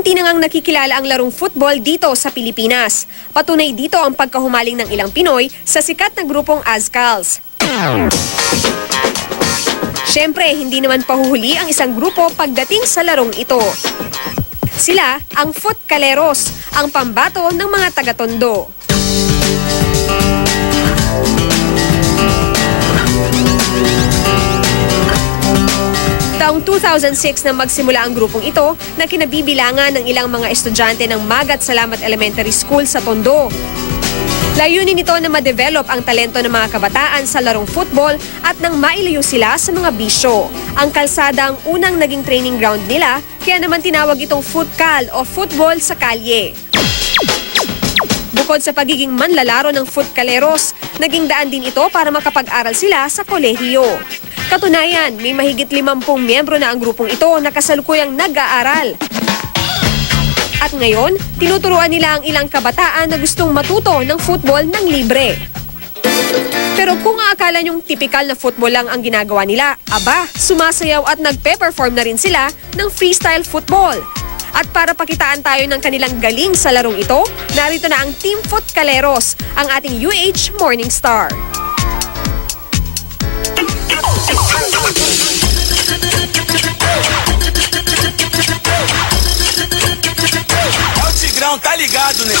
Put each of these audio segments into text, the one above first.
unti-unti na ngang nakikilala ang larong football dito sa Pilipinas. Patunay dito ang pagkahumaling ng ilang Pinoy sa sikat na grupong Azcals. Siyempre, hindi naman pahuhuli ang isang grupo pagdating sa larong ito. Sila ang Foot Caleros, ang pambato ng mga taga-tondo. Taong 2006 na magsimula ang grupong ito na kinabibilangan ng ilang mga estudyante ng Magat Salamat Elementary School sa Tondo. Layunin nito na ma-develop ang talento ng mga kabataan sa larong football at nang mailayo sila sa mga bisyo. Ang kalsada ang unang naging training ground nila, kaya naman tinawag itong footcal o football sa kalye. Bukod sa pagiging manlalaro ng footcaleros, naging daan din ito para makapag-aral sila sa kolehiyo. Katunayan, may mahigit 50 miyembro na ang grupong ito na kasalukuyang nag-aaral. At ngayon, tinuturuan nila ang ilang kabataan na gustong matuto ng football ng libre. Pero kung aakala nyong typical na football lang ang ginagawa nila, aba, sumasayaw at nagpe-perform na rin sila ng freestyle football. At para pakitaan tayo ng kanilang galing sa larong ito, narito na ang Team Foot Caleros, ang ating UH Morning Star. O Tigrão, tá ligado, né?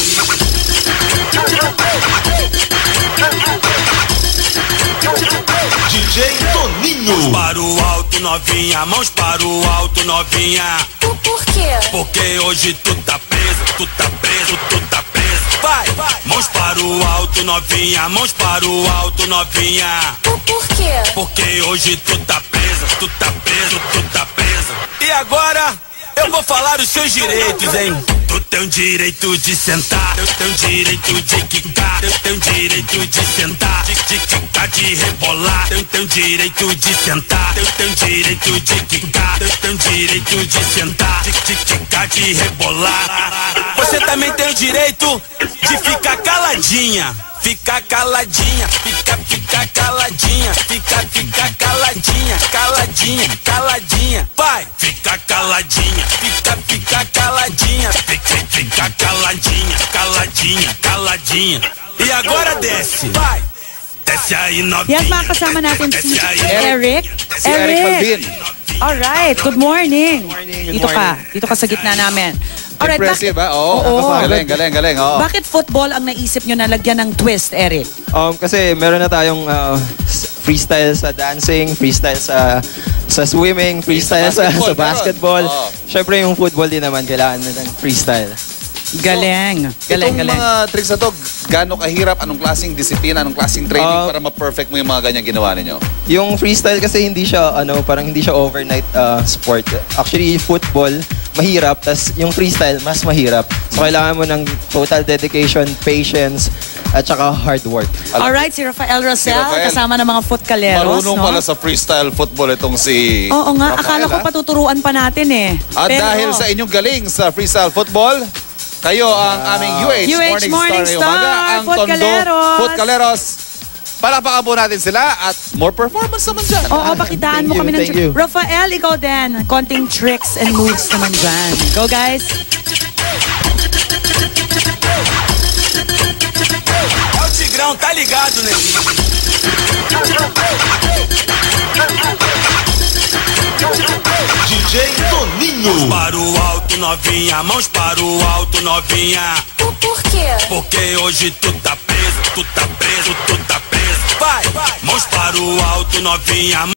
DJ Toninho. Para o alto, novinha, mãos para o alto, novinha. Por, por quê? Porque hoje tu tá preso, tu tá preso, tu tá preso. Vai, vai. Mãos para o alto, novinha, mãos para o alto, novinha. Por, por quê? Porque hoje tu tá preso, tu tá preso, tu tá preso. E agora eu vou falar os seus direitos, hein? Tu tem o direito de sentar, eu tenho direito de quicar, tenho direito de sentar, de, de quicar, de rebolar, tenho o direito de sentar, eu tenho direito de quicar, tenho direito de sentar, de, de quicar, de rebolar. Você também tem o direito de ficar caladinha. Fica caladinha, fica, fica caladinha, fica, fica caladinha, caladinha, caladinha, vai, fica caladinha, fica, fica caladinha, fica, fica caladinha, caladinha, caladinha. E agora desce, vai, desce aí novinha. Yan, mga kasama natin si Desce aí, Eric. Si Eric Malvin. Alright, good morning. morning, good dito ka, morning. dito ka sa gitna namin. Alright, Impressive, bakit, ha? Oo. Oo. Galing, galing, galing. Oo. bakit football ang naisip nyo na lagyan ng twist, Eric? Um, kasi meron na tayong uh, s- freestyle sa dancing, freestyle sa sa swimming, freestyle sa, basketball, sa basketball. meron. Oo. Siyempre yung football din naman kailangan na ng freestyle. Galing. Galing, Itong galing. mga tricks na to, gaano kahirap, anong klaseng disiplina, anong klaseng training Ah. para ma-perfect mo yung mga ganyan ginawa ninyo? Yung freestyle kasi hindi siya ano, parang hindi siya overnight uh, sport. Actually, football mahirap, tas yung freestyle mas mahirap. So kailangan mo ng total dedication, patience, at saka hard work. Alright, si Rafael Rosel, Rafael. kasama ng mga foot caleros, Marunong no? pala sa freestyle football itong si Oo nga, Rafael, akala ko ha? patuturuan pa natin eh. At Pero- dahil sa inyong galing sa freestyle football, kayo ang aming UH, UH Morning Star ngayong Star, umaga, ang Foot Tondo Caleros. Foot Caleros. Palakpakan po natin sila at more performance naman dyan. Oo, pakitaan mo kami ng thank you. Rafael, ikaw din. Konting tricks and moves naman dyan. Go guys. É o Tigrão, tá ligado, né? DJ Toninho. Para o alto, novinha, mãos para o alto, novinha. Por, por quê? Porque hoje tu tá preso, tu tá preso, tu tá preso. Vai. Mãos para o alto, novinha.